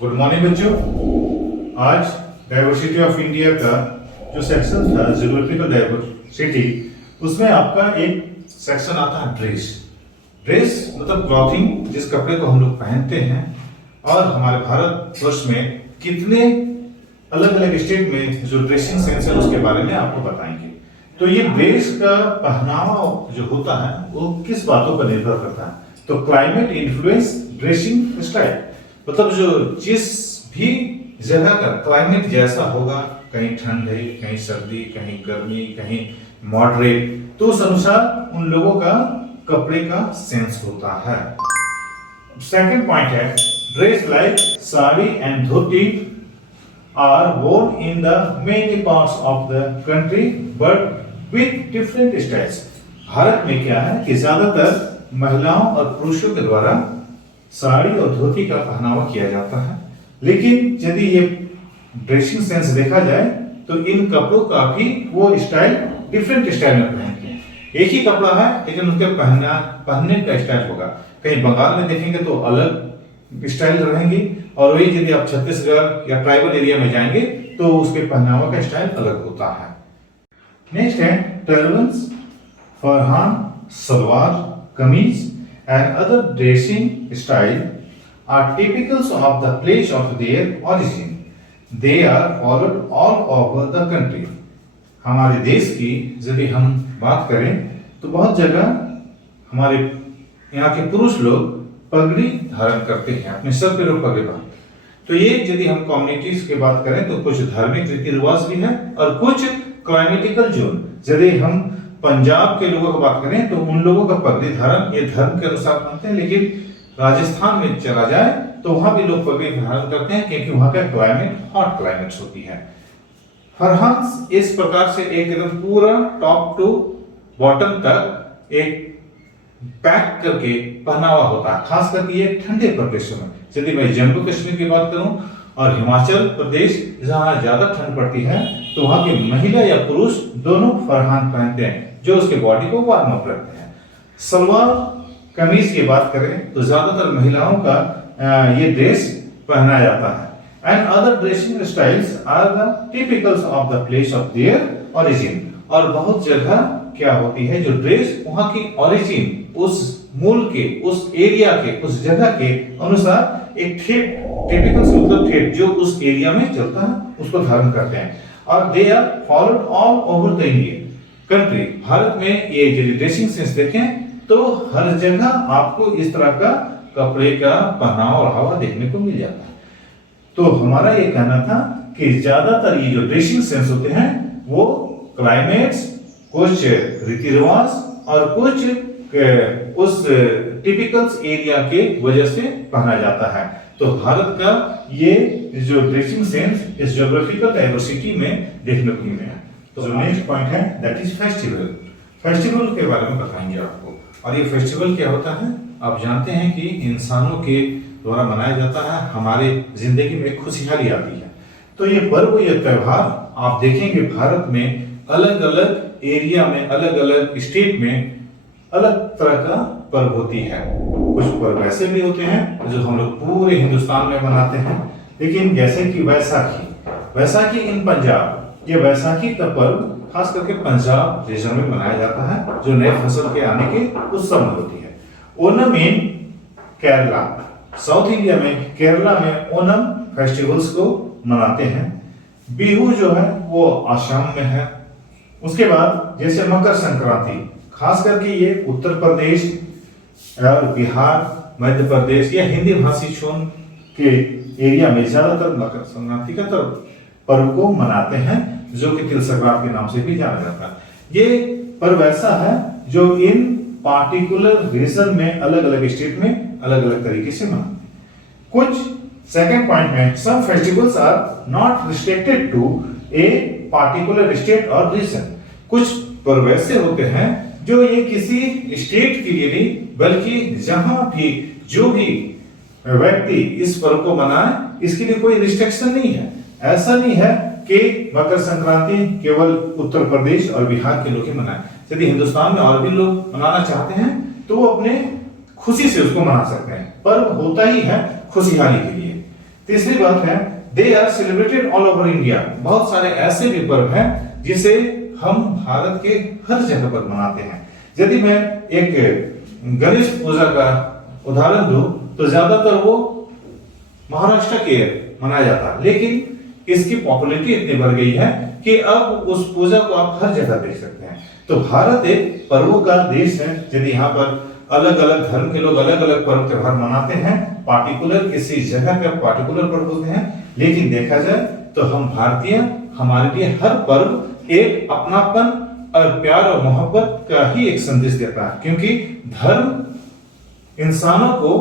Good morning बच्चों। आज diversity of India का जो सेक्शन था जियोग्राफिकल डाइवर्सिटी, उसमें आपका एक सेक्शन आता है ड्रेस। ड्रेस मतलब क्लॉथिंग, जिस कपड़े को हम लोग पहनते हैं। और हमारे भारतवर्ष में कितने अलग अलग स्टेट में जो ड्रेसिंग सेंस है उसके बारे में आपको बताएंगे। तो ये ड्रेस का पहनावा जो होता है वो किस बातों पर निर्भर करता है? तो क्लाइमेट इन्फ्लुएंस ड्रेसिंग स्टाइल, मतलब जो जिस भी जगह का क्लाइमेट जैसा होगा, कहीं ठंड है, कहीं सर्दी, कहीं गर्मी, कहीं मॉडरेट, तो उस अनुसार उन लोगों का कपड़े का सेंस होता है। सेकंड पॉइंट है dress like sari and dhoti are worn in the many parts of the country but with different styles। Bharat में क्या है कि ज्यादातर महिलाओं और पुरुषों के द्वारा साड़ी और धोती का पहनावा किया जाता है, लेकिन यदि ये ड्रेसिंग सेंस देखा जाए तो इन कपड़ों का भी वो स्टाइल डिफरेंट स्टाइल में पहनते हैं। एक ही कपड़ा है लेकिन उसके पहनने का स्टाइल होगा। कहीं बंगाल में देखेंगे तो अलग स्टाइल रहेंगी, और वही यदि आप छत्तीसगढ़ या ट्राइबल एरिया में जाएंगे तो उसके पहनावा का स्टाइल अलग होता है। नेक्स्ट है turbans, Farhan, salwar kameez and other dressing style are typical of the place of their origin. They are followed all over the country। हमारे देश की यदि हम बात करें तो बहुत जगह हमारे यहाँ के पुरुष लोग पगड़ी धारण करते हैं, अपने सर पे लोग पगड़ी बांधते। तो ये यदि हम कम्युनिटीज की बात करें तो कुछ धार्मिक रीति रिवाज भी है और कुछ क्लाइमेटिकल जोन। यदि हम पंजाब के लोगों की बात करें तो उन लोगों का पगड़ी धारण ये धर्म के अनुसार मानते हैं, लेकिन राजस्थान में चला जाए तो वहां भी लोग पगड़ी धारण करते हैं क्योंकि वहां का क्लाइमेट हॉट क्लाइमेट होती है। फरहान इस प्रकार से एकदम पूरा टॉप टू बॉटम तक एक पैक करके पहनावा होता है, खास करके ये ठंडे प्रदेशों में। यदि मैं जम्मू कश्मीर की बात करूं और हिमाचल प्रदेश जहां ज्यादा ठंड पड़ती है तो वहां के महिला या पुरुष दोनों फरहान पहनते हैं जो उसके बॉडी को वार्म अप रखते हैं। सलवार कमीज की बात करें तो ज्यादातर महिलाओं का ये ड्रेस पहना जाता है। And other dressing styles are the typicals of the place of their origin. और बहुत जगह क्या होती है जो ड्रेस वहां की ओरिजिन, उस मूल के, उस एरिया के, उस जगह के अनुसार एक टिपिकल मतलब ठेठ जो उस एरिया में चलता है उसको धारण करते हैं। और they are followed all over the India country. भारत में ये जो ड्रेसिंग सेंस देखें तो हर जगह आपको इस तरह का कपड़े का पहनावा और हवा देखने को मिल जाता है। तो हमारा ये कहना था कि ज्यादातर ये जो ड्रेसिंग सेंस होते हैं वो क्लाइमेट्स, कुछ रीति रिवाज और कुछ उस टिपिकल्स एरिया के वजह से पहना जाता है। तो भारत का ये जो ड्रेसिंग सेंस इस ज्योग्राफिकल डाइवर्सिटी में देखने को मिला है। तो नेक्स्ट पॉइंट है दैट इज फेस्टिवल। फेस्टिवल के बारे में बताएंगे आपको। और ये फेस्टिवल क्या होता है? आप जानते हैं कि इंसानों के द्वारा मनाया जाता है, हमारे जिंदगी में खुशहाली आती है। तो ये पर्व, ये त्योहार आप देखेंगे भारत में अलग अलग एरिया में, अलग अलग स्टेट में अलग तरह का पर्व होती है। कुछ पर्व ऐसे भी होते हैं जो हम लोग पूरे हिंदुस्तान में मनाते हैं, लेकिन जैसे कि वैसाखी इन पंजाब, ये वैसाखी का पर्व खास करके पंजाब रीजन में मनाया जाता है जो नए फसल के आने के उत्सव में होती है। ओणम इन केरला, साउथ इंडिया में केरला में ओणम फेस्टिवल्स को मनाते हैं। बिहू जो है वो आसाम में है। उसके बाद जैसे मकर संक्रांति, खास करके ये उत्तर प्रदेश और बिहार, मध्य प्रदेश या हिंदी भाषी क्षेत्र के एरिया में ज्यादातर मकर संक्रांति का पर्व को मनाते हैं जो कि तिल संक्रांति के नाम से भी जाना जाता है। ये पर्व ऐसा है जो इन पार्टिकुलर रीजन में अलग अलग स्टेट में अलग अलग तरीके से मनाते हैं। कुछ सेकंड पॉइंट में some festivals are not restricted to a particular state और रीजन। कुछ पर्व ऐसे होते हैं जो ये किसी स्टेट के लिए नहीं बल्कि जहां भी जो भी व्यक्ति इस पर्व को मनाए इसके लिए कोई रिस्ट्रिक्शन नहीं है। ऐसा नहीं है कि मकर संक्रांति केवल उत्तर प्रदेश और बिहार के लोग ही मनाए। यदि हिंदुस्तान में और भी लोग मनाना चाहते हैं तो वो अपने खुशी से उसको मना सकते हैं। पर्व होता ही है खुशहाली के लिए। तीसरी बात है, they are celebrated all over India. बहुत सारे ऐसे भी पर्व हैं जिसे हम भारत के हर जगह पर मनाते हैं। यदि मैं एक गणेश पूजा का उदाहरण दूं तो ज्यादातर वो महाराष्ट्र के मनाया जाता है, लेकिन इसकी पॉपुलैरिटी इतनी बढ़ गई है कि अब उस पूजा को आप हर जगह देख सकते हैं। तो भारत एक पर्वों का देश है। यदि यहाँ पर अलग अलग धर्म के लोग अलग अलग पर्व त्योहार मनाते हैं, पार्टिकुलर किसी जगह का पार्टिकुलर पर्व होते हैं, लेकिन देखा जाए तो हम भारतीय, हमारे लिए हर पर्व एक अपनापन और प्यार और मोहब्बत का ही एक संदेश देता है, क्योंकि धर्म इंसानों को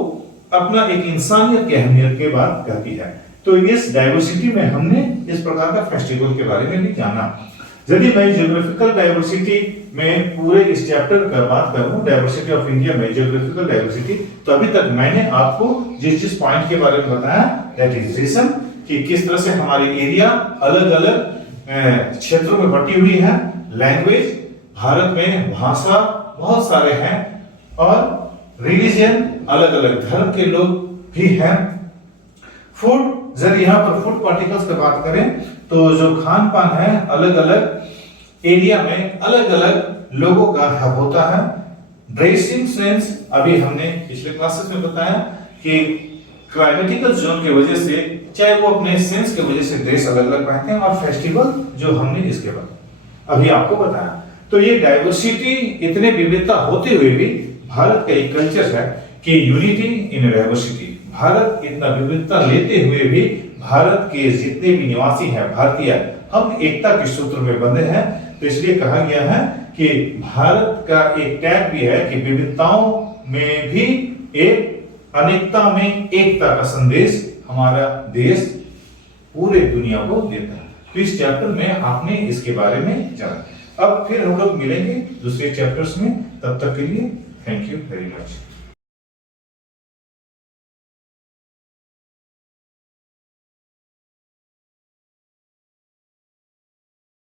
अपना एक इंसानियत की अहमियत के बात कहती है। तो इस डाइवर्सिटी में हमने इस प्रकार का फेस्टिवल के बारे में भी जाना। यदि मैं ज्योग्राफिकल डाइवर्सिटी में पूरे इस चैप्टर का बात करूं, डाइवर्सिटी ऑफ इंडिया में ज्योग्राफिकल डाइवर्सिटी, तो अभी तक मैंने आपको जिस पॉइंट के बारे में बताया, दैट इज रीजन, कि किस तरह से हमारी एरिया अलग अलग क्षेत्रों में बटी हुई है। लैंग्वेज, भारत में भाषा बहुत सारे हैं, और रिलीजन, अलग अलग धर्म के लोग भी हैं। फूड, यदि यहाँ पर फूड पार्टिकल्स की बात करें तो जो खान पान है अलग अलग एरिया में अलग अलग लोगों का हक होता है। ड्रेसिंग सेंस, अभी हमने पिछले क्लासेस में बताया कि क्लाइमेटिकल जोन की वजह से, चाहे वो अपने सेंस की वजह से ड्रेस अलग अलग पहनते हैं, और फेस्टिवल जो हमने इसके बाद अभी आपको बताया। तो ये डाइवर्सिटी, इतने विविधता होते हुए भी भारत का एक कल्चर है कि यूनिटी इन डाइवर्सिटी। भारत इतना विविधता लेते हुए भी भारत के जितने भी निवासी हैं भारतीय, हम एकता के सूत्र में बंधे हैं। तो इसलिए कहा गया है कि भारत का एक टैग भी है कि विविधताओं में भी एक, अनेकता में एकता का संदेश हमारा देश पूरे दुनिया को देता है। तो इस चैप्टर में आपने इसके बारे में जाना। अब फिर हम लोग मिलेंगे दूसरे चैप्टर्स में, तब तक के लिए थैंक यू वेरी मच।